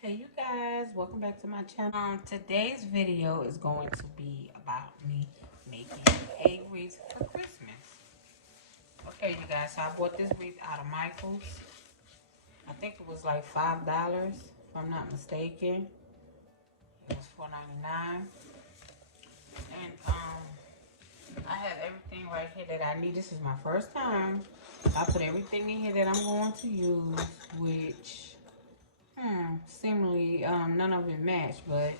Hey you guys, welcome back to my channel. Today's video is going to be about me making a wreath for Christmas. Okay you guys, so I bought this wreath out of Michael's. I think it was like $5 if I'm not mistaken. It was $4.99. And I have everything right here that I need. This is my first time. I put everything in here that I'm going to use, which seemingly none of it matched, but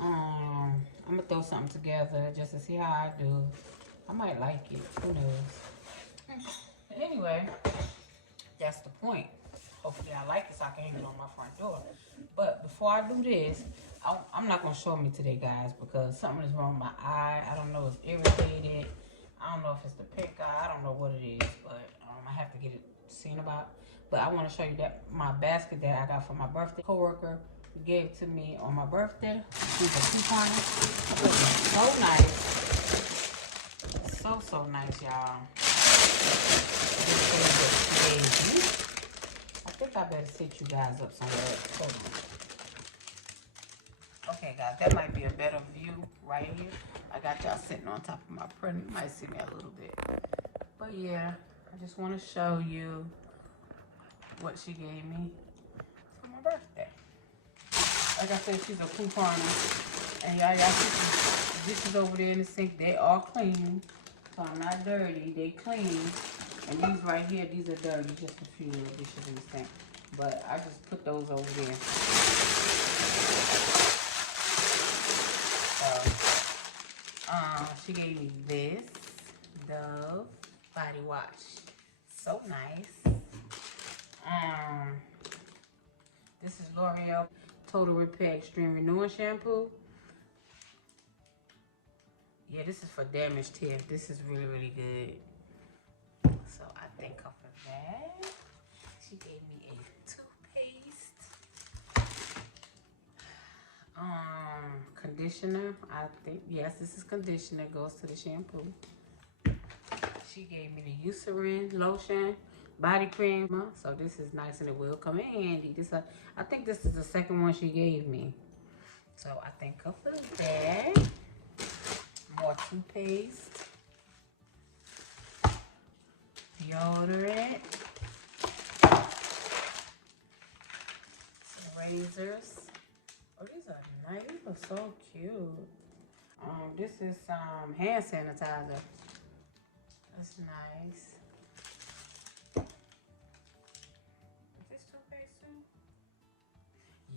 I'm gonna throw something together just to see how I do. I might like it, who knows. Anyway, that's the point. Hopefully I like it so I can hang it on my front door. But before I do this, I'm not gonna show me today, guys, because something is wrong with my eye. I don't know if it's irritated. I don't know if it's the pink eye. I don't know what it is, but I have to get it seen about. But I want to show you that my basket that I got for my birthday. Coworker gave it to me on my birthday. She's a coupon. It was so nice. So nice, y'all. I think I better set you guys up somewhere. Hold on. Okay, guys, that might be a better view right here. I got y'all sitting on top of my printer. You might see me a little bit. But yeah, I just want to show you what she gave me for my birthday. Like I said, she's a couponer. And y'all see the dishes over there in the sink. They are clean. So I'm not dirty. They clean. And these right here, these are dirty. Just a few little dishes in the sink. But I just put those over there. So, she gave me this Dove body wash. So nice. This is L'Oreal Total Repair Extreme Renewing Shampoo. Yeah, this is for damaged hair. This is really good. So I thank her for that. She gave me a toothpaste. Conditioner. I think, yes, this is conditioner. Goes to the shampoo. She gave me the Eucerin lotion. Body cream, so this is nice and it will come in handy. I think this is the second one she gave me, so I thank her for that. More toothpaste, deodorant, some razors. Oh, these are nice. These are so cute. This is hand sanitizer. That's nice.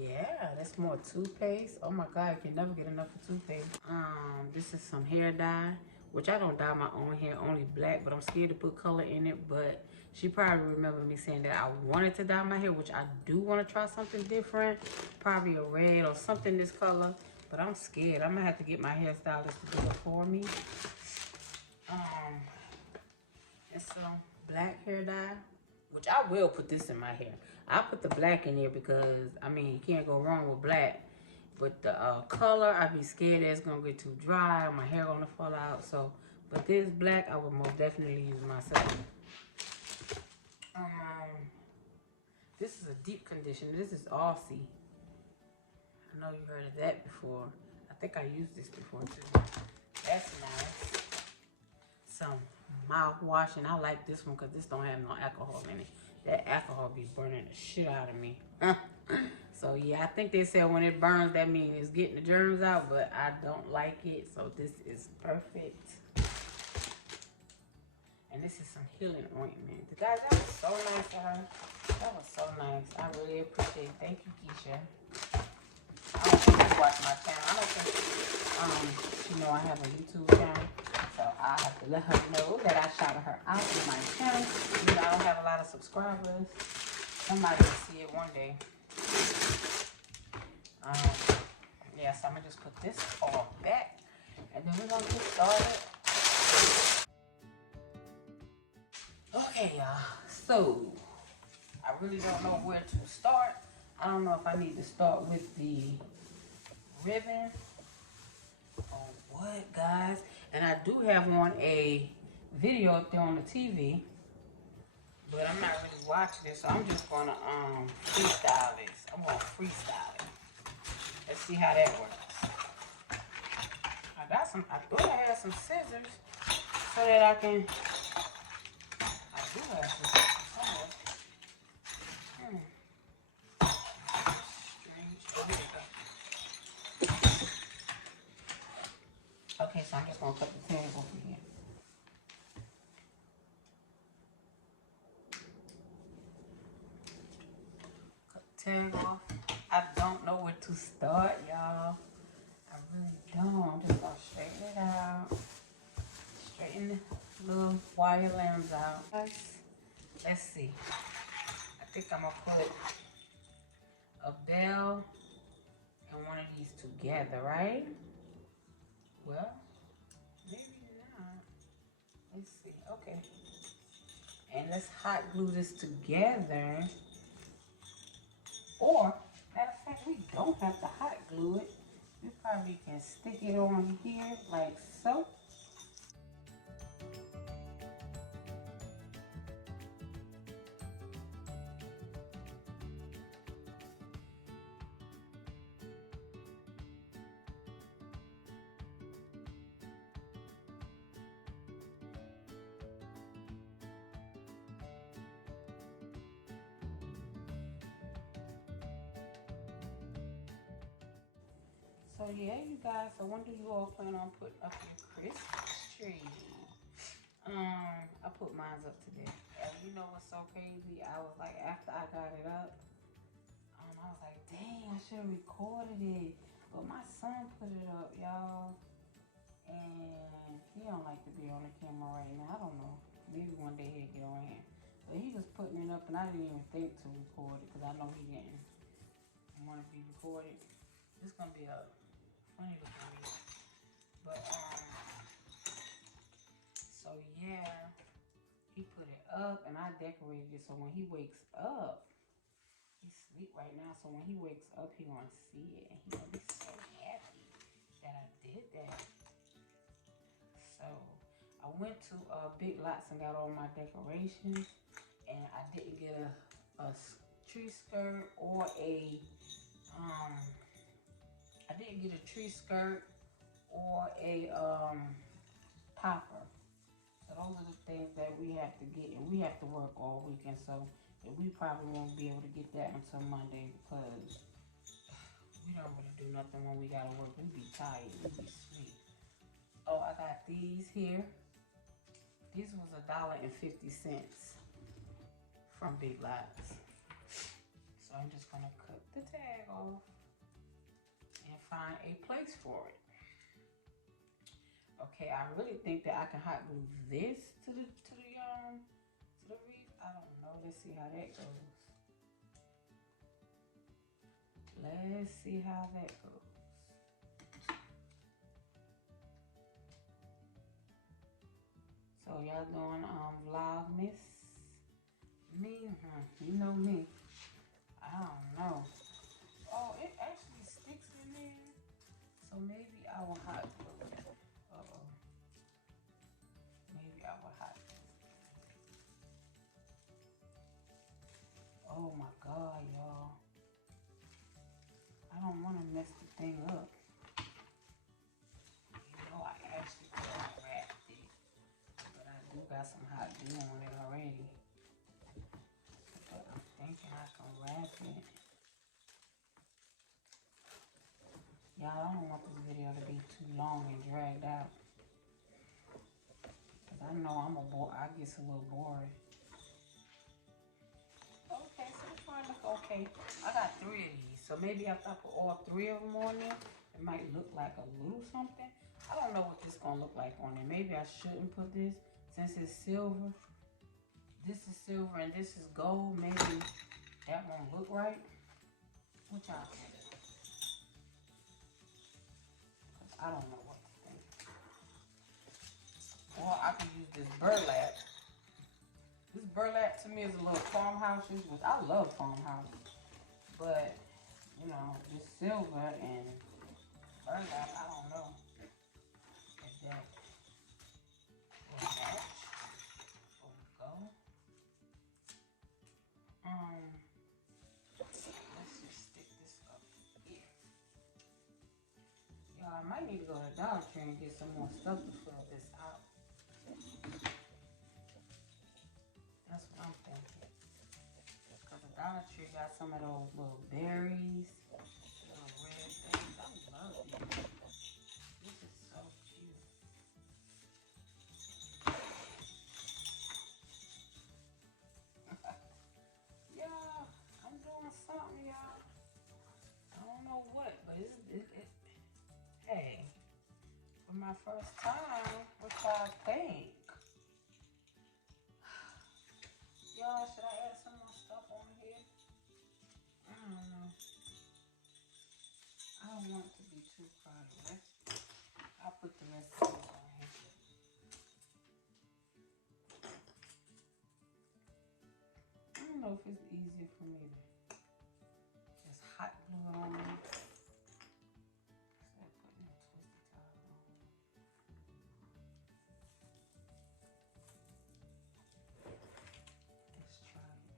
Yeah, that's more toothpaste. Oh my God, you can never get enough of toothpaste. This is some hair dye, which I don't dye my own hair, only black, but I'm scared to put color in it. But she probably remembered me saying that I wanted to dye my hair, which I do want to try something different, probably a red or something this color. But I'm scared. I'm gonna have to get my hairstylist to do it for me. It's some black hair dye, which I will put this in my hair. I put the black in here because, I mean, you can't go wrong with black. But the color, I'd be scared that it's going to get too dry or my hair going to fall out. So, but this black, I would most definitely use myself. This is a deep conditioner. This is Aussie. I know you heard of that before. I think I used this before too. That's nice. Some mouthwash, and I like this one because this don't have no alcohol in it. That alcohol be burning the shit out of me. So yeah, I think they said when it burns, that means it's getting the germs out, but I don't like it. So this is perfect. And this is some healing ointment. Guys, that was so nice of her. That was so nice. I really appreciate it. Thank you, Keisha. I don't think you watch my channel. I don't think she know I have a YouTube channel. So I have to let her know that I shouted her out on my channel. You know, I don't have a lot of subscribers. Somebody will see it one day. Yes, I'm gonna just put this all back, and then we're gonna get started. Okay, y'all. So I really don't know where to start. I don't know if I need to start with the ribbon or what, guys. And I do have on a video up there on the TV, but I'm not really watching it, so I'm just gonna freestyle this. I'm gonna freestyle it. Let's see how that works. I thought I had some scissors so that I can, I do have some scissors. Strange. Oh, there you go. Okay, so I'm just gonna cut the tag off here. Cut the tag off. I don't know where to start, y'all. I really don't. I'm just gonna straighten it out. Straighten the little wire limbs out. Let's see. I think I'm gonna put a bell and one of these together, right? Well, maybe not. Let's see. Okay. And let's hot glue this together. Or, matter of fact, we don't have to hot glue it. We probably can stick it on here like so. So yeah, you guys, so when do you all plan on putting up your Christmas tree? I put mine up today. And you know what's so crazy? I was like, after I got it up, I was like, dang, I should have recorded it. But my son put it up, y'all. And he don't like to be on the camera right now. I don't know. Maybe one day he'll get on here. But he was putting it up and I didn't even think to record it because I know he didn't want to be recorded. This is going to be a funny looking video. But, so yeah, he put it up and I decorated it so when he wakes up, he's asleep right now, so when he wakes up, he gonna see it and he gonna be so happy that I did that. So I went to Big Lots and got all my decorations, and I didn't get a tree skirt or a I didn't get a tree skirt or a popper. So those are the things that we have to get, and we have to work all weekend. So we probably won't be able to get that until Monday because we don't really do nothing when we gotta work. We be tired, we be sleep. Oh, I got these here. These was $1.50 from Big Lots. So I'm just gonna cut the tag off and find a place for it. Okay, I really think that I can hot glue this to the wreath. I don't know. Let's see how that goes. Let's see how that goes. So y'all doing Vlogmas? Me? You know me. I don't know. Oh, it actually sticks in there. So maybe I will hot glue it. Uh-oh. Maybe I will hot glue it. Oh my God, y'all. I don't want to mess the thing up. You know, I actually could have wrapped it. But I do got some hot glue on it already. But I'm thinking I can wrap it. Y'all, I don't want this video to be too long and dragged out. Cause I know I get a little bored. Okay, so it's trying to look okay. I got 3 of these. So maybe after I put all 3 of them on there, it might look like a little something. I don't know what this gonna look like on there. Maybe I shouldn't put this since it's silver. This is silver and this is gold. Maybe that won't look right. What y'all think? I don't know what to think. Or I can use this burlap. This burlap to me is a little farmhouse, which I love farmhouses. But, you know, this silver and burlap, I don't know if that will match or go. Let's just might need to go to Dollar Tree and get some more stuff to fill this out. That's what I'm thinking. Because the Dollar Tree got some of those little berries, little red things. I love these. This is so cute. Y'all, I'm doing something, y'all. I don't know what, but hey, for my first time, what y'all think? Y'all, should I add some more stuff on here? I don't know. I don't want it to be too crowded. I'll put the rest of this on here. I don't know if it's easier for me to just hot glue it on there. Instead of putting a twisty tie on. Let's try it.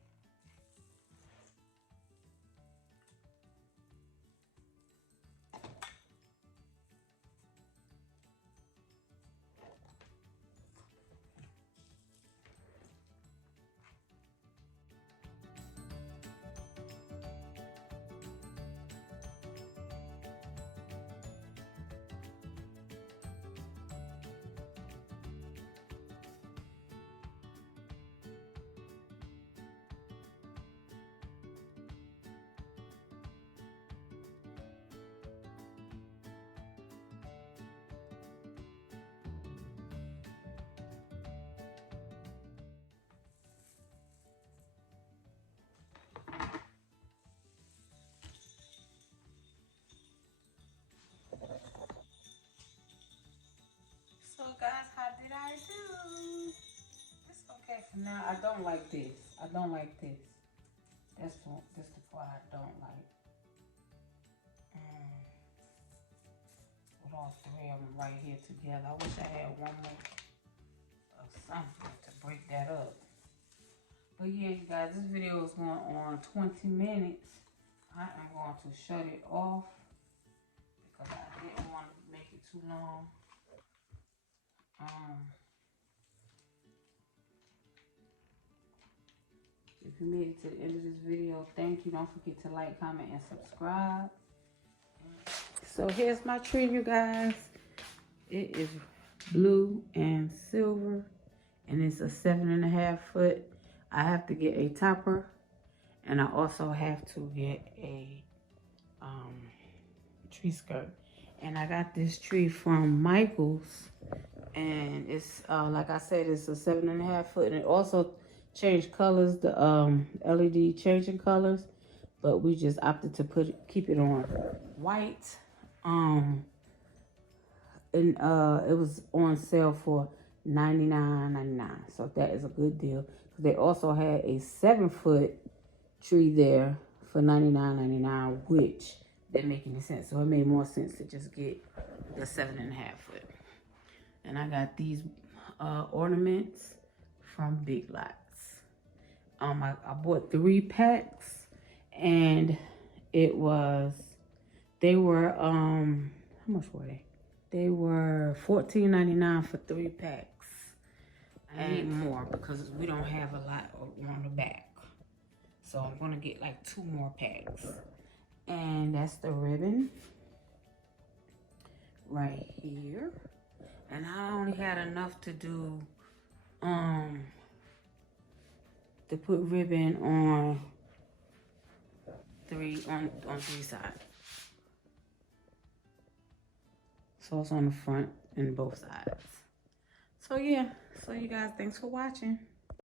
So guys, how did I do? It's okay for now. I don't like this. I don't like this. That's the part I don't like. With all three of them right here together. I wish I had one more of something to break that up. But yeah, you guys, this video is going on 20 minutes. I am going to shut it off because I didn't want to make it too long. If you made it to the end of this video, thank you. Don't forget to like, comment, and subscribe. So here's my tree, you guys. It is blue and silver, and it's a 7.5 foot. I have to get a topper, and I also have to get a tree skirt. And I got this tree from Michael's, and it's like I said, it's a 7.5 foot, and it also changed colors. The LED changing colors, but we just opted to keep it on white. And it was on sale for $99.99, so that is a good deal. They also had a 7-foot tree there for $99.99, which didn't make any sense. So it made more sense to just get the 7.5 foot. And I got these ornaments from Big Lots. I bought 3 packs, and they were how much were they? They were $14.99 for 3 packs. I need more because we don't have a lot on the back. So I'm gonna get like 2 more packs. And that's the ribbon right here. And I only had enough to do to put ribbon on 3 sides. So it's on the front and both sides. So yeah, so you guys, thanks for watching.